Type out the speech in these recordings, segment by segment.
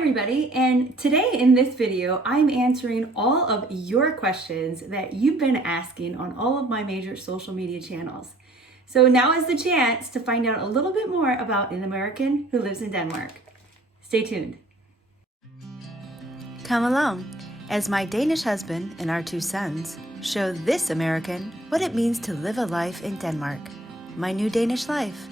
everybody, and today in this video I'm answering all of your questions that you've been asking on all of my major social media channels. So now is the chance to find out a little bit more about an American who lives in Denmark. Stay tuned. Come along as my Danish husband and our two sons show this American what it means to live a life in Denmark. My New Danish Life.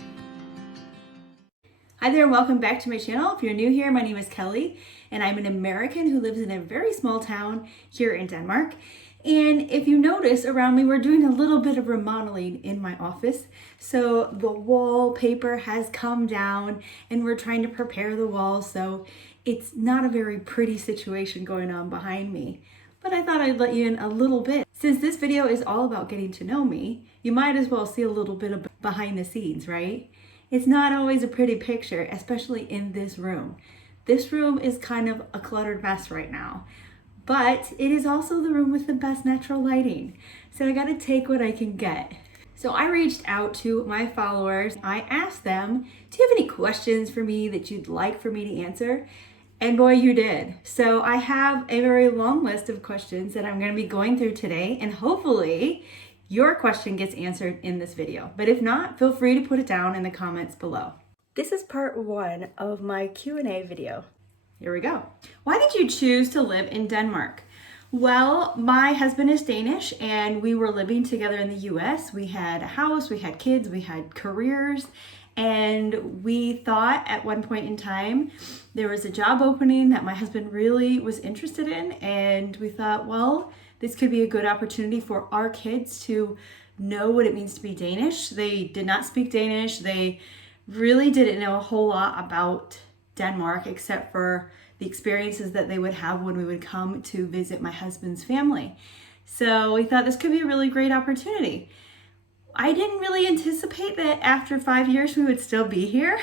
Hi there and welcome back to my channel. If you're new here, my name is Kelly and I'm an American who lives in a very small town here in Denmark. And if you notice around me, we're doing a little bit of remodeling in my office. So the wallpaper has come down and we're trying to prepare the walls. So it's not a very pretty situation going on behind me. But I thought I'd let you in a little bit. Since this video is all about getting to know me, you might as well see a little bit of behind the scenes, right? It's not always a pretty picture, especially in this room. This room is kind of a cluttered mess right now, but it is also the room with the best natural lighting. So I gotta take what I can get. So I reached out to my followers. I asked them, do you have any questions for me that you'd like for me to answer? And boy, you did. So I have a very long list of questions that I'm gonna be going through today, and hopefully your question gets answered in this video. But if not, feel free to put it down in the comments below. This is part one of my Q&A video. Here we go. Why did you choose to live in Denmark? Well, my husband is Danish and we were living together in the US. We had a house, we had kids, we had careers, and we thought at one point in time there was a job opening that my husband really was interested in, and we thought, well, this could be a good opportunity for our kids to know what it means to be Danish. They did not speak Danish. They really didn't know a whole lot about Denmark except for the experiences that they would have when we would come to visit my husband's family. So we thought this could be a really great opportunity. I didn't really anticipate that after 5 years we would still be here.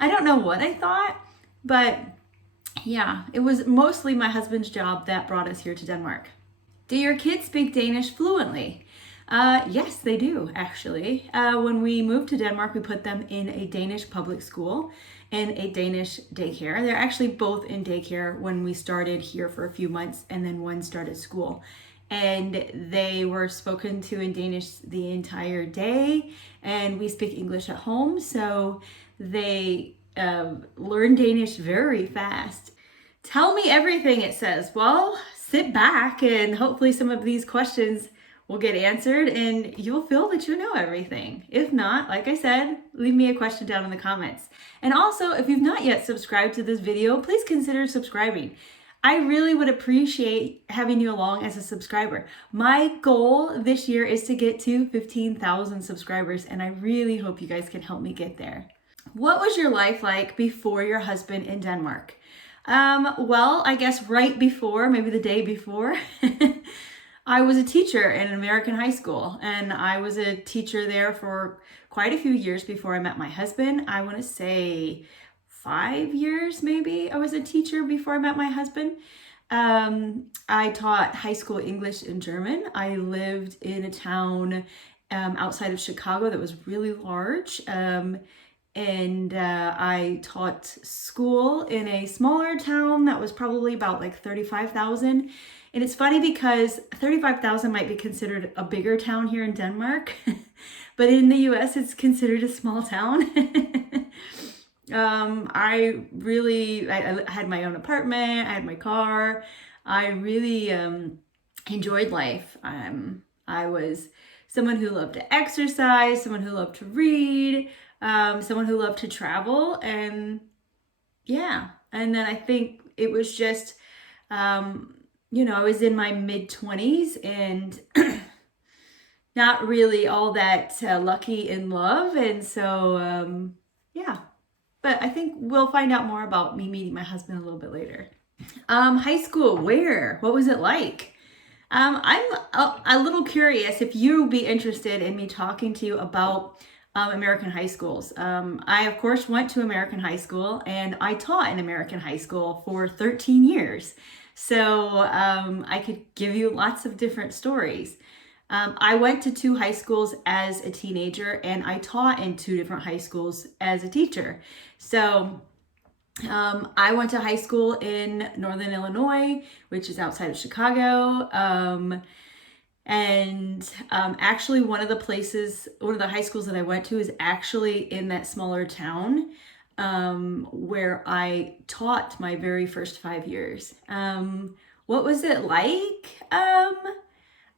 I don't know what I thought, but yeah, it was mostly my husband's job that brought us here to Denmark. Do your kids speak Danish fluently? Yes, they do, actually. When we moved to Denmark, we put them in a Danish public school and a Danish daycare. They're actually both in daycare when we started here for a few months, and then one started school. And they were spoken to in Danish the entire day, and we speak English at home, so they learn Danish very fast. Tell me everything, it says. Well, sit back and hopefully some of these questions will get answered and you'll feel that you know everything. If not, like I said, leave me a question down in the comments. And also, if you've not yet subscribed to this video, please consider subscribing. I really would appreciate having you along as a subscriber. My goal this year is to get to 15,000 subscribers, and I really hope you guys can help me get there. What was your life like before your husband in Denmark? Well, I guess right before, maybe the day before, I was a teacher in an American high school, and I was a teacher there for quite a few years before I met my husband. I want to say 5 years maybe I was a teacher before I met my husband. I taught high school English and German. I lived in a town outside of Chicago that was really large. And I taught school in a smaller town that was probably about like 35,000. And it's funny because 35,000 might be considered a bigger town here in Denmark, but in the US it's considered a small town. I had my own apartment, I had my car. I really enjoyed life. I was someone who loved to exercise, someone who loved to read, someone who loved to travel, and yeah. And then I think it was just, I was in my mid-20s and not really all that lucky in love. And so, yeah. But I think we'll find out more about me meeting my husband a little bit later. High school, where? What was it like? I'm a little curious if you'd be interested in me talking to you about American high schools. I, of course, went to American high school and I taught in American high school for 13 years. So I could give you lots of different stories. I went to 2 high schools as a teenager and I taught in 2 different high schools as a teacher. So I went to high school in Northern Illinois, which is outside of Chicago. Actually, one of the high schools that I went to is actually in that smaller town where I taught my very first 5 years. What was it like?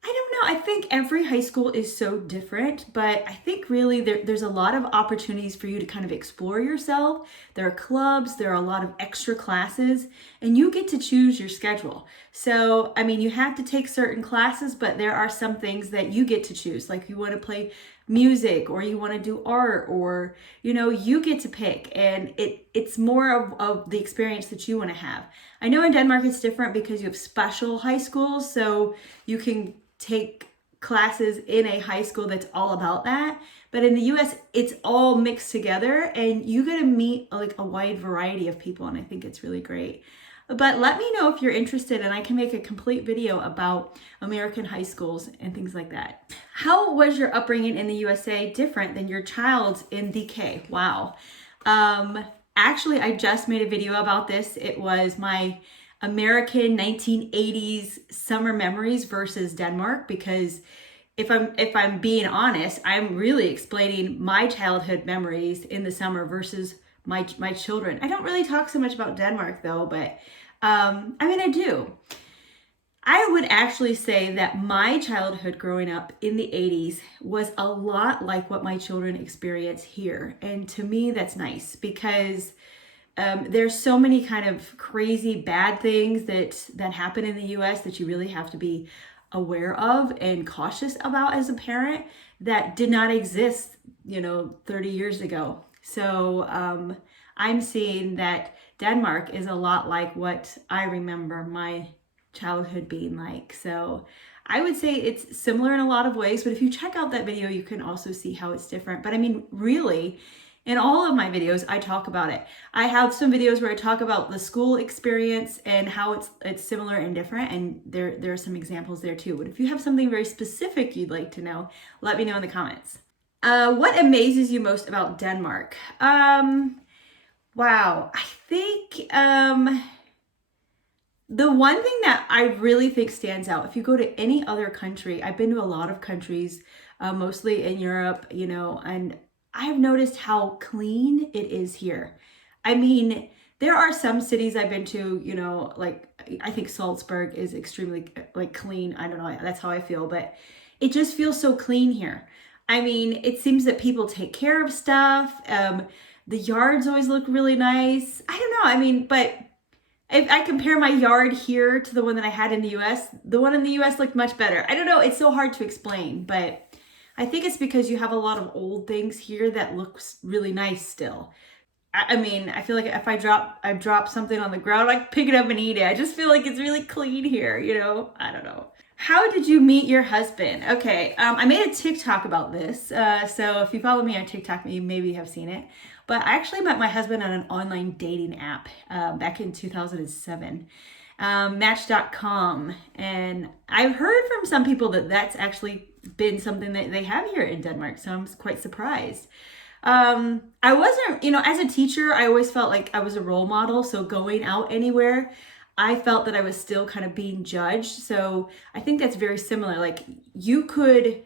I don't know. I think every high school is so different, but I think really there's a lot of opportunities for you to kind of explore yourself. There are clubs, there are a lot of extra classes, and you get to choose your schedule. So, I mean, you have to take certain classes, but there are some things that you get to choose. Like you want to play music or you want to do art or, you get to pick. And it's more of the experience that you want to have. I know in Denmark it's different because you have special high schools, so you can take classes in a high school that's all about that. But in the US, it's all mixed together and you get to meet like a wide variety of people, and I think it's really great. But let me know if you're interested, and I can make a complete video about American high schools and things like that. How was your upbringing in the USA different than your child's in DK? Wow. Actually, I just made a video about this. It was my American 1980s summer memories versus Denmark, because if I'm being honest, I'm really explaining my childhood memories in the summer versus my children. I don't really talk so much about Denmark though, but I do. I would actually say that my childhood growing up in the 80s was a lot like what my children experience here. And to me, that's nice because there's so many kind of crazy bad things that happen in the US that you really have to be aware of and cautious about as a parent that did not exist, 30 years ago. So I'm seeing that Denmark is a lot like what I remember my childhood being like. So I would say it's similar in a lot of ways, but if you check out that video, you can also see how it's different. But I mean, really, in all of my videos, I talk about it. I have some videos where I talk about the school experience and how it's similar and different, and there are some examples there too. But if you have something very specific you'd like to know, let me know in the comments. What amazes you most about Denmark? Wow, I think the one thing that I really think stands out, if you go to any other country, I've been to a lot of countries, mostly in Europe, and I've noticed how clean it is here. I mean, there are some cities I've been to, like I think Salzburg is extremely like clean. I don't know, that's how I feel, but it just feels so clean here. I mean, it seems that people take care of stuff. The yards always look really nice. I don't know. I mean, but if I compare my yard here to the one that I had in the US, the one in the US looked much better. I don't know. It's so hard to explain, but I think it's because you have a lot of old things here that looks really nice still. I mean, I feel like if I drop something on the ground, I pick it up and eat it. I just feel like it's really clean here, I don't know. How did you meet your husband? Okay, I made a TikTok about this. So if you follow me on TikTok, you maybe have seen it. But I actually met my husband on an online dating app back in 2007. Match.com. And I've heard from some people that that's actually been something that they have here in Denmark. So I'm quite surprised. I wasn't, as a teacher, I always felt like I was a role model. So going out anywhere, I felt that I was still kind of being judged. So I think that's very similar. Like you could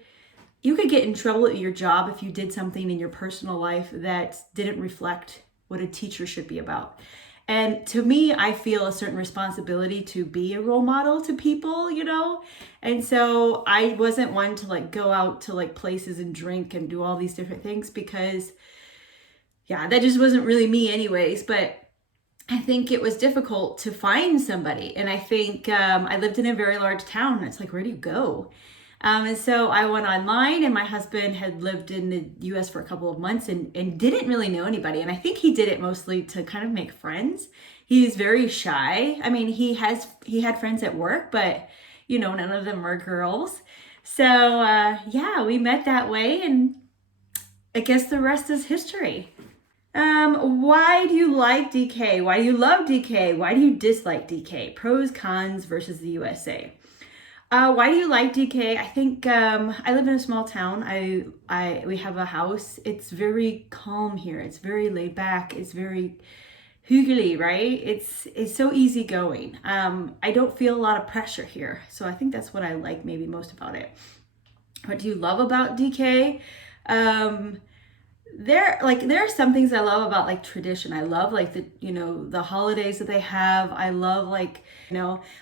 get in trouble at your job if you did something in your personal life that didn't reflect what a teacher should be about. And to me, I feel a certain responsibility to be a role model to people, And so I wasn't one to like go out to like places and drink and do all these different things because, yeah, that just wasn't really me anyways. But I think it was difficult to find somebody. And I think I lived in a very large town. It's like, where do you go? And so I went online, and my husband had lived in the US for a couple of months and didn't really know anybody. And I think he did it mostly to kind of make friends. He's very shy. I mean, he had friends at work, but none of them were girls. So yeah, we met that way, and I guess the rest is history. Why do you like DK? Why do you love DK? Why do you dislike DK? Pros, cons versus the USA. Why do you like DK? I think I live in a small town. We have a house. It's very calm here. It's very laid back. It's very hyggelige, right? It's so easygoing. I don't feel a lot of pressure here. So I think that's what I like maybe most about it. What do you love about DK? There are some things I love about like tradition. I love like the holidays that they have. I love like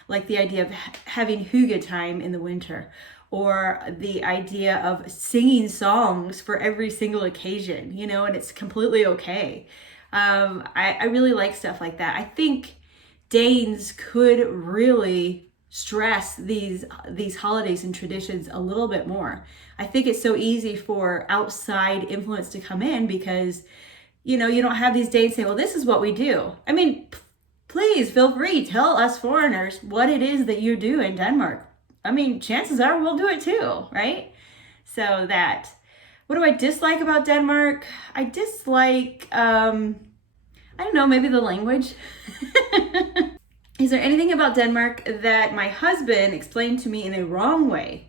like the idea of having hygge time in the winter, or the idea of singing songs for every single occasion, and it's completely okay. I really like stuff like that. I think Danes could really stress these holidays and traditions a little bit more. I think it's so easy for outside influence to come in because you don't have these Danes say, well, this is what we do. I mean, please feel free, tell us foreigners what it is that you do in Denmark. I mean, chances are we'll do it too, right? So that. What do I dislike about Denmark? I dislike, I don't know, maybe the language. Is there anything about Denmark that my husband explained to me in a wrong way?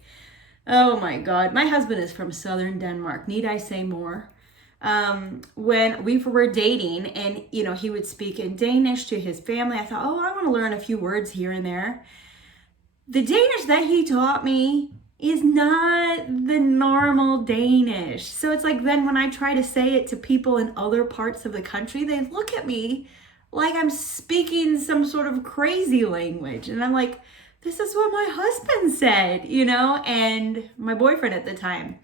Oh my God, my husband is from southern Denmark. Need I say more? When we were dating and, he would speak in Danish to his family, I thought, oh, I want to learn a few words here and there. The Danish that he taught me is not the normal Danish. So it's like then when I try to say it to people in other parts of the country, they look at me like I'm speaking some sort of crazy language. And I'm like, this is what my husband said, and my boyfriend at the time.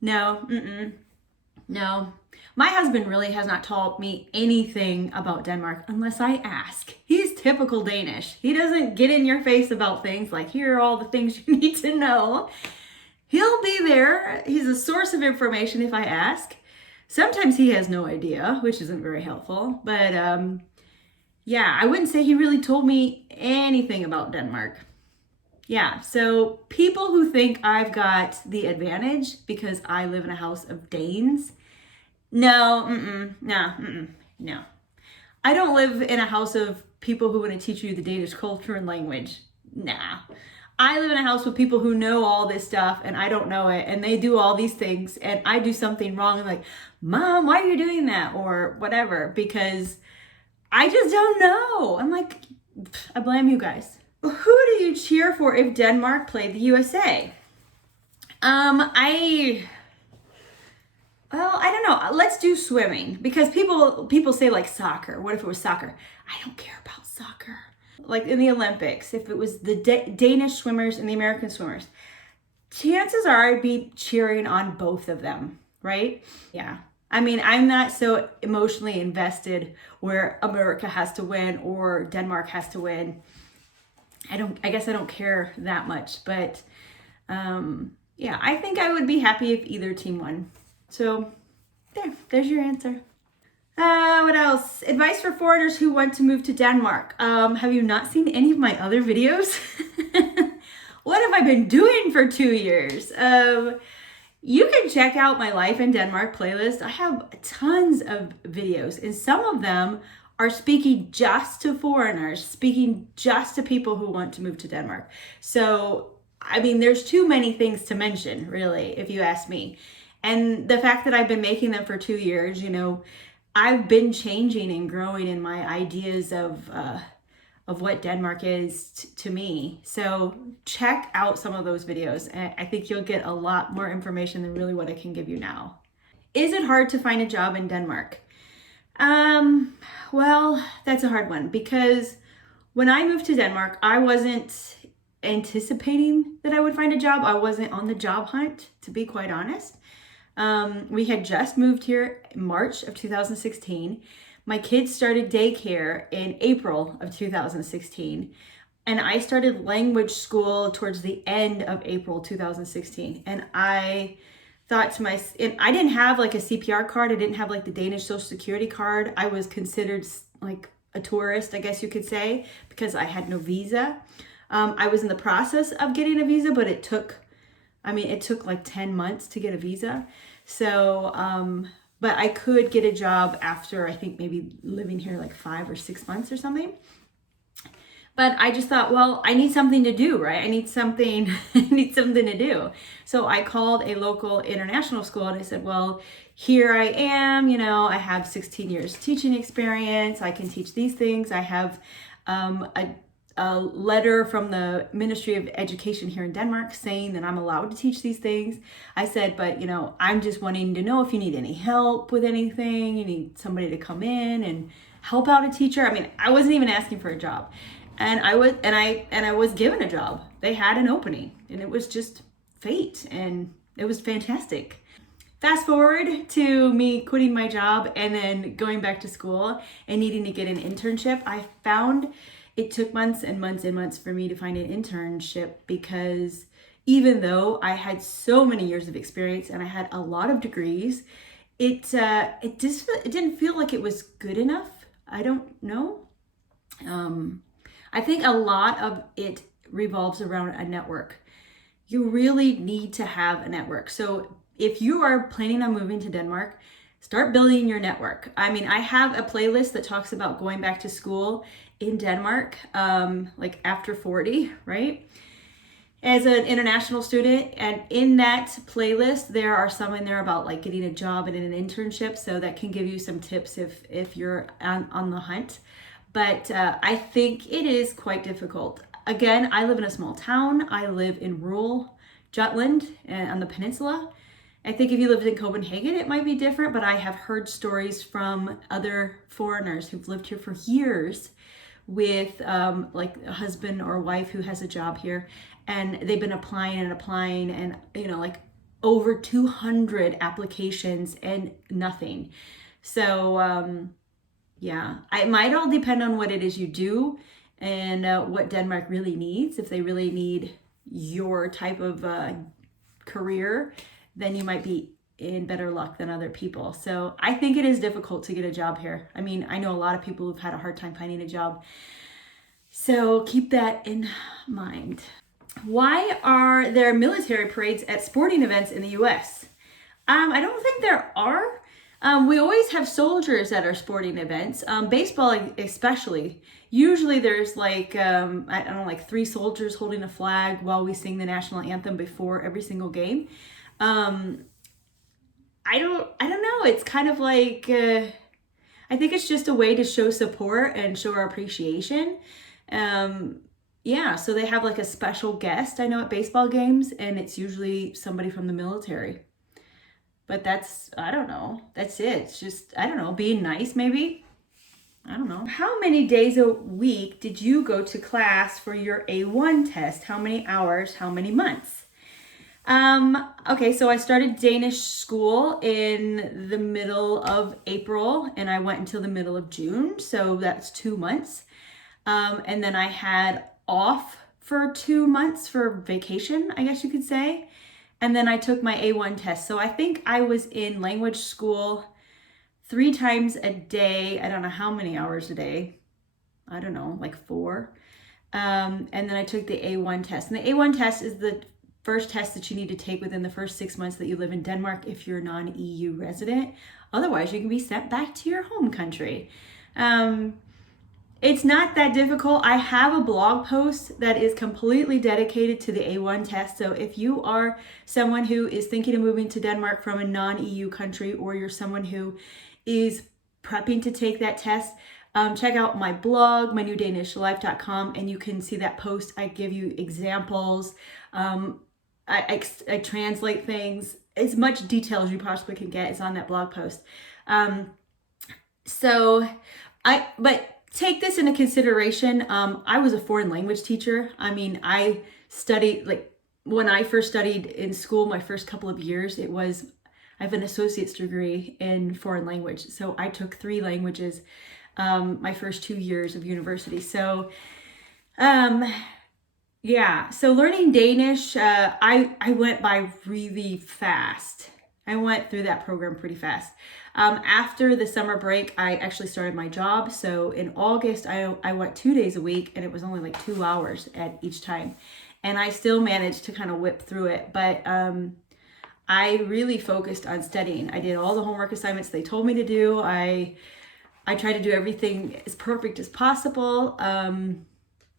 No, no. My husband really has not taught me anything about Denmark unless I ask. He's typical Danish. He doesn't get in your face about things like, here are all the things you need to know. He'll be there. He's a source of information if I ask. Sometimes he has no idea, which isn't very helpful. But yeah, I wouldn't say he really told me anything about Denmark. Yeah, so people who think I've got the advantage because I live in a house of Danes, no. I don't live in a house of people who want to teach you the Danish culture and language. Nah. I live in a house with people who know all this stuff and I don't know it, and they do all these things and I do something wrong and like, Mom, why are you doing that? Or whatever, because I just don't know. I'm like, I blame you guys. Who do you cheer for if Denmark played the USA? I don't know. Let's do swimming because people say like soccer. What if it was soccer? I don't care about soccer. Like in the Olympics, if it was the Danish swimmers and the American swimmers, chances are I'd be cheering on both of them, right? Yeah. I mean, I'm not so emotionally invested where America has to win or Denmark has to win. I guess I don't care that much, but yeah, I think I would be happy if either team won. So there's your answer. What else? Advice for foreigners who want to move to Denmark. Have you not seen any of my other videos? What have I been doing for 2 years? You can check out my Life in Denmark playlist. I have tons of videos, and some of them are speaking just to foreigners, speaking just to people who want to move to Denmark. So, I mean, there's too many things to mention, really, if you ask me. And the fact that I've been making them for 2 years, I've been changing and growing in my ideas of what Denmark is to me. So check out some of those videos. And I think you'll get a lot more information than really what I can give you now. Is it hard to find a job in Denmark? Well, that's a hard one because when I moved to Denmark, I wasn't anticipating that I would find a job. I wasn't on the job hunt, to be quite honest. We had just moved here in March of 2016. My kids started daycare in April of 2016. And I started language school towards the end of April 2016. And I thought to myself, and I didn't have like a CPR card. I didn't have like the Danish Social Security card. I was considered like a tourist, I guess you could say, because I had no visa. I was in the process of getting a visa, but it took like 10 months to get a visa. So, but I could get a job after, I think maybe living here like 5 or 6 months or something. But I just thought, well, I need something to do, right? I need something, I need something to do. So I called a local international school and I said, well, here I am, I have 16 years teaching experience. I can teach these things. I have a letter from the Ministry of Education here in Denmark saying that I'm allowed to teach these things. I said, but I'm just wanting to know if you need any help with anything, you need somebody to come in and help out a teacher. I mean, I wasn't even asking for a job. And I was given a job. They had an opening and it was just fate and it was fantastic. Fast forward to me quitting my job and then going back to school and needing to get an internship. I found it took months and months and months for me to find an internship because even though I had so many years of experience and I had a lot of degrees, it didn't feel like it was good enough. I don't know. I think a lot of it revolves around a network. You really need to have a network. So if you are planning on moving to Denmark, start building your network. I mean, I have a playlist that talks about going back to school in Denmark, like after 40, right? As an international student, and in that playlist, there are some in there about like getting a job and an internship. So that can give you some tips if you're on the hunt. But I think it is quite difficult. Again, I live in a small town. I live in rural Jutland on the peninsula. I think if you lived in Copenhagen, it might be different, but I have heard stories from other foreigners who've lived here for years with like a husband or a wife who has a job here, and they've been applying and like over 200 applications and nothing. So yeah, it might all depend on what it is you do and what Denmark really needs. If they really need your type of career, then you might be in better luck than other people. So I think it is difficult to get a job here. I mean, I know a lot of people who've had a hard time finding a job. So keep that in mind. Why are there military parades at sporting events in the US? I don't think there are. We always have soldiers at our sporting events, baseball especially. Usually there's like, like 3 soldiers holding a flag while we sing the national anthem before every single game. I don't know. It's kind of like, I think it's just a way to show support and show our appreciation. Yeah, so they have like a special guest, I know, at baseball games, and it's usually somebody from the military. But I don't know. That's it. It's just, I don't know, being nice maybe. I don't know. How many days a week did you go to class for your A1 test? How many hours? How many months? Okay, so I started Danish school in the middle of April and I went until the middle of June. So that's 2 months. And then I had off for 2 months for vacation, I guess you could say. And then I took my A1 test. So I think I was in language school 3 times a day. I don't know how many hours a day. I don't know, like 4. And then I took the A1 test. And the A1 test is the first test that you need to take within the first 6 months that you live in Denmark if you're a non-EU resident. Otherwise, you can be sent back to your home country. It's not that difficult. I have a blog post that is completely dedicated to the A1 test. So if you are someone who is thinking of moving to Denmark from a non-EU country, or you're someone who is prepping to take that test, check out my blog, mynewdanishlife.com, and you can see that post. I give you examples. I translate things. As much detail as you possibly can get is on that blog post. But take this into consideration. I was a foreign language teacher. I mean, I studied, like when I first studied in school, my first couple of years, I have an associate's degree in foreign language. So I took 3 languages my first 2 years of university. So, yeah, so learning Danish, I went by really fast. I went through that program pretty fast. After the summer break, I actually started my job. So in August, I went 2 days a week, and it was only like 2 hours at each time. And I still managed to kind of whip through it. But I really focused on studying. I did all the homework assignments they told me to do. I tried to do everything as perfect as possible.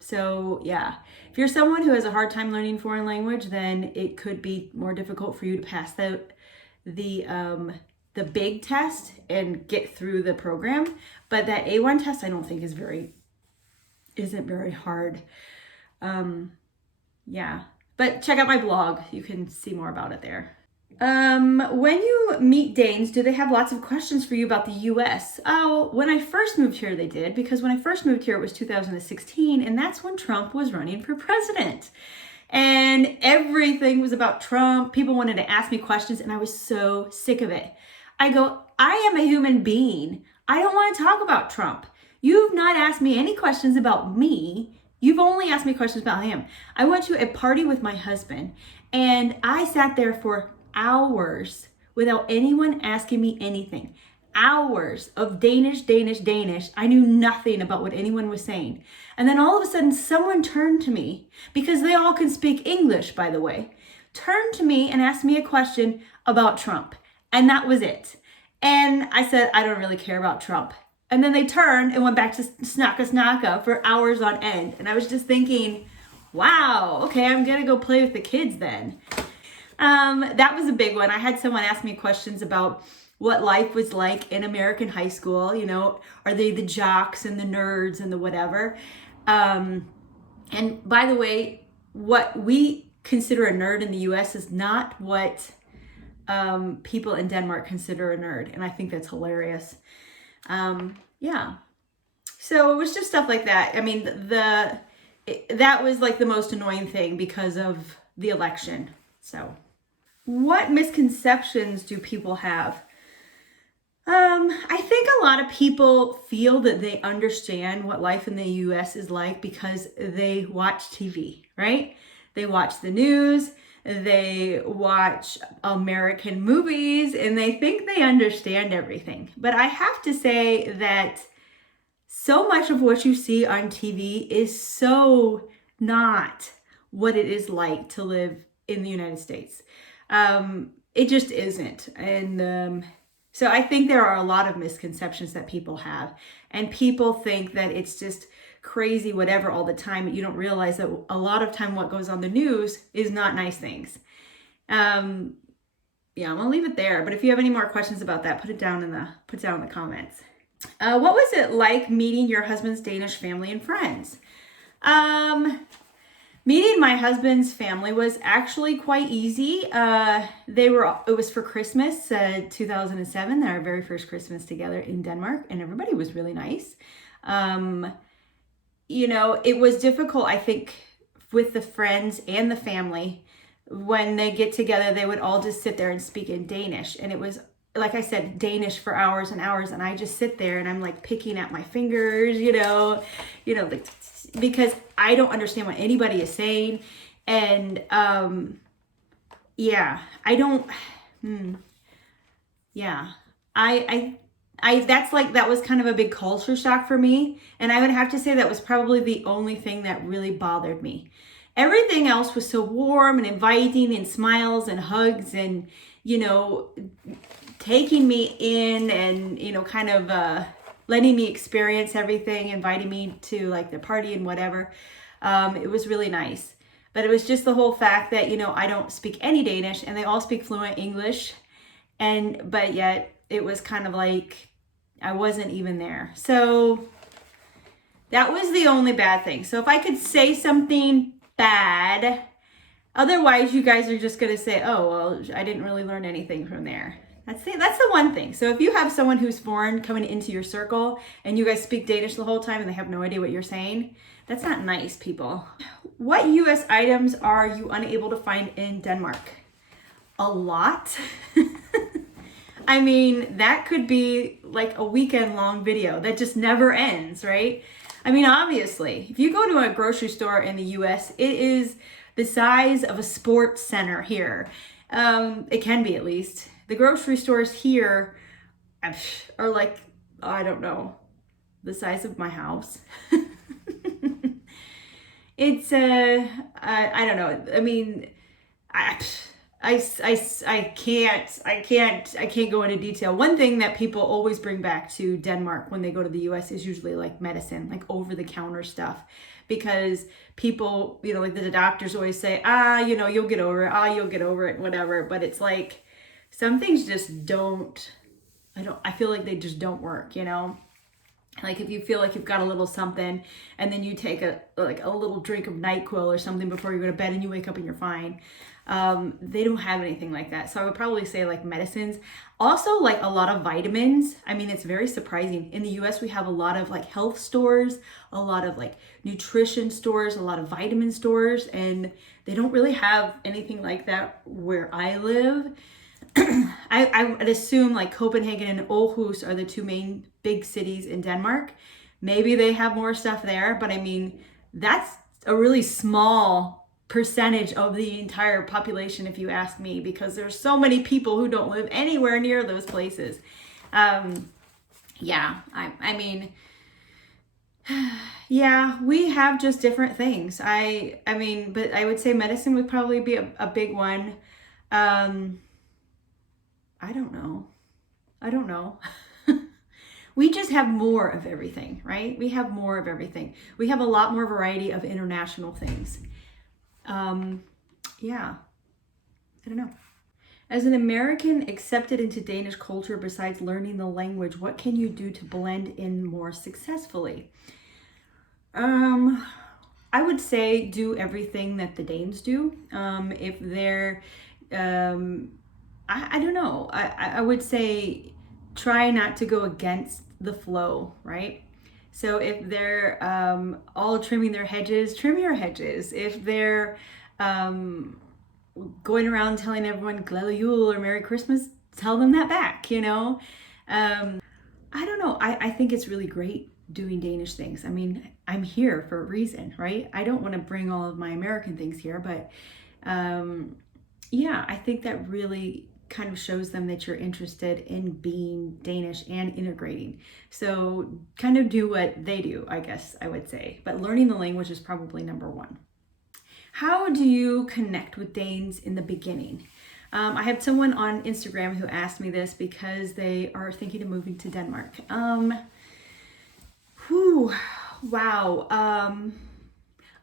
So yeah, if you're someone who has a hard time learning foreign language, then it could be more difficult for you to pass the big test and get through the program. But that A1 test, I don't think isn't very hard. Yeah, but check out my blog. You can see more about it there. When you meet Danes, do they have lots of questions for you about the US? Oh, when I first moved here, they did, because when I first moved here, it was 2016, and that's when Trump was running for president. And everything was about Trump. People wanted to ask me questions, and I was so sick of it. I go, I am a human being. I don't want to talk about Trump. You've not asked me any questions about me. You've only asked me questions about him. I went to a party with my husband, and I sat there for hours without anyone asking me anything. Hours of Danish. I knew nothing about what anyone was saying. And then all of a sudden, someone turned to me, because they all can speak English, by the way, turned to me and asked me a question about Trump. And that was it. And I said, I don't really care about Trump. And then they turned and went back to snacka for hours on end. And I was just thinking, wow, okay, I'm gonna go play with the kids then. That was a big one. I had someone ask me questions about what life was like in American high school. You know, are they the jocks and the nerds and the whatever? And by the way, what we consider a nerd in the US is not what people in Denmark consider a nerd. And I think that's hilarious. Yeah. So it was just stuff like that. I mean, that was like the most annoying thing because of the election. So what misconceptions do people have? I think a lot of people feel that they understand what life in the US is like because they watch TV, right? They watch the news, they watch American movies, and they think they understand everything. But I have to say that so much of what you see on TV is so not what it is like to live in the United States. It just isn't. And so I think there are a lot of misconceptions that people have. And people think that it's just crazy whatever all the time. You don't realize that a lot of time what goes on the news is not nice things. Yeah, I'm gonna leave it there. But if you have any more questions about that, put it down in the comments. What was it like meeting your husband's Danish family and friends? Meeting my husband's family was actually quite easy. It was for Christmas, 2007, our very first Christmas together in Denmark, and everybody was really nice. It was difficult, I think, with the friends and the family. When they get together, they would all just sit there and speak in Danish. And it was, like I said, Danish for hours and hours. And I just sit there and I'm like picking at my fingers, like, because I don't understand what anybody is saying. And that was kind of a big culture shock for me. And I would have to say that was probably the only thing that really bothered me. Everything else was so warm and inviting and smiles and hugs and, taking me in and, kind of letting me experience everything, inviting me to like the party and whatever. It was really nice. But it was just the whole fact that, I don't speak any Danish and they all speak fluent English. But yet it was kind of like I wasn't even there. So that was the only bad thing. So if I could say something bad, otherwise you guys are just going to say, oh, well, I didn't really learn anything from there. That's the one thing. So if you have someone who's foreign coming into your circle and you guys speak Danish the whole time and they have no idea what you're saying, that's not nice, people. What US items are you unable to find in Denmark? A lot. I mean, that could be like a weekend long video that just never ends, right? I mean, obviously, if you go to a grocery store in the US, it is the size of a sports center here. It can be, at least. The grocery stores here are like, I don't know, the size of my house. It's, I don't know. I mean, I can't go into detail. One thing that people always bring back to Denmark when they go to the US is usually like medicine, like over the counter stuff. Because people, like the doctors always say, you'll get over it, you'll get over it, whatever. But it's like, some things just don't, I feel like they just don't work, Like if you feel like you've got a little something and then you take a little drink of NyQuil or something before you go to bed and you wake up and you're fine. They don't have anything like that. So I would probably say like medicines. Also like a lot of vitamins. I mean, it's very surprising. In the US, we have a lot of like health stores, a lot of like nutrition stores, a lot of vitamin stores, and they don't really have anything like that where I live. I would assume like Copenhagen and Aarhus are the two main big cities in Denmark. Maybe they have more stuff there, but I mean, that's a really small percentage of the entire population, if you ask me, because there's so many people who don't live anywhere near those places. Yeah, I mean, yeah, we have just different things. I mean, but I would say medicine would probably be a big one. I don't know. We just have more of everything, right? We have more of everything. We have a lot more variety of international things. Yeah, I don't know. As an American accepted into Danish culture, besides learning the language, what can you do to blend in more successfully? I would say do everything that the Danes do. If they're, I don't know. I would say try not to go against the flow, right? So if they're all trimming their hedges, trim your hedges. If they're going around telling everyone Glædelig Jul or Merry Christmas, tell them that back, I don't know. I think it's really great doing Danish things. I mean, I'm here for a reason, right? I don't want to bring all of my American things here, but yeah, I think that really kind of shows them that you're interested in being Danish and integrating. So kind of do what they do, I guess I would say. But learning the language is probably number one. How do you connect with Danes in the beginning? I have someone on Instagram who asked me this because they are thinking of moving to Denmark. Wow.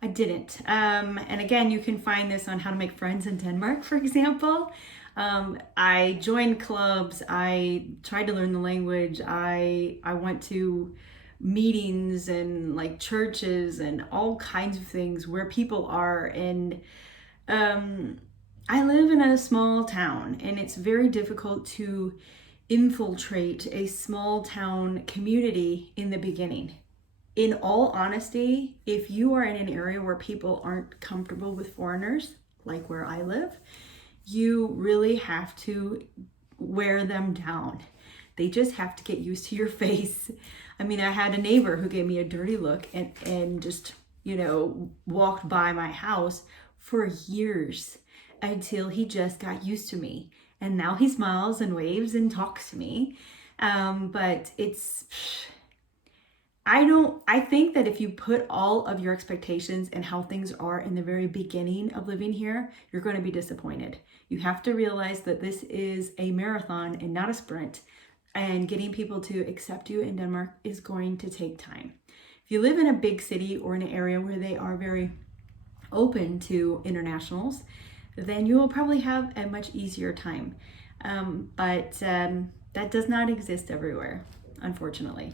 I didn't. And again, you can find this on how to make friends in Denmark, for example. I joined clubs. I tried to learn the language. I went to meetings and like churches and all kinds of things where people are. And I live in a small town, and it's very difficult to infiltrate a small town community in the beginning. In all honesty, if you are in an area where people aren't comfortable with foreigners, like where I live, you really have to wear them down. They just have to get used to your face. I mean, I had a neighbor who gave me a dirty look and just, walked by my house for years until he just got used to me. And now he smiles and waves and talks to me. But I think that if you put all of your expectations and how things are in the very beginning of living here, you're going to be disappointed. You have to realize that this is a marathon and not a sprint. And getting people to accept you in Denmark is going to take time. If you live in a big city or in an area where they are very open to internationals, then you will probably have a much easier time. But that does not exist everywhere, unfortunately.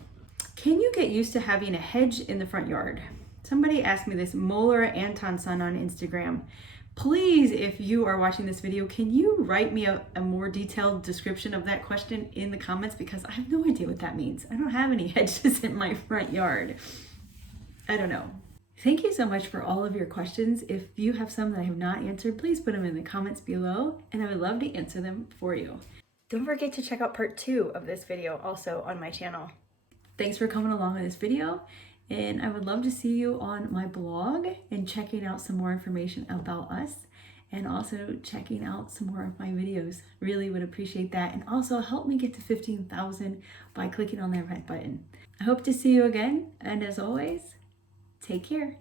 Can you get used to having a hedge in the front yard? Somebody asked me this, Molar Antonson on Instagram. Please, if you are watching this video, can you write me a more detailed description of that question in the comments? Because I have no idea what that means. I don't have any hedges in my front yard. I don't know. Thank you so much for all of your questions. If you have some that I have not answered, please put them in the comments below, and I would love to answer them for you. Don't forget to check out part 2 of this video also on my channel. Thanks for coming along with this video, and I would love to see you on my blog and checking out some more information about us, and also checking out some more of my videos. Really would appreciate that, and also help me get to 15,000 by clicking on that red button. I hope to see you again, and as always, take care.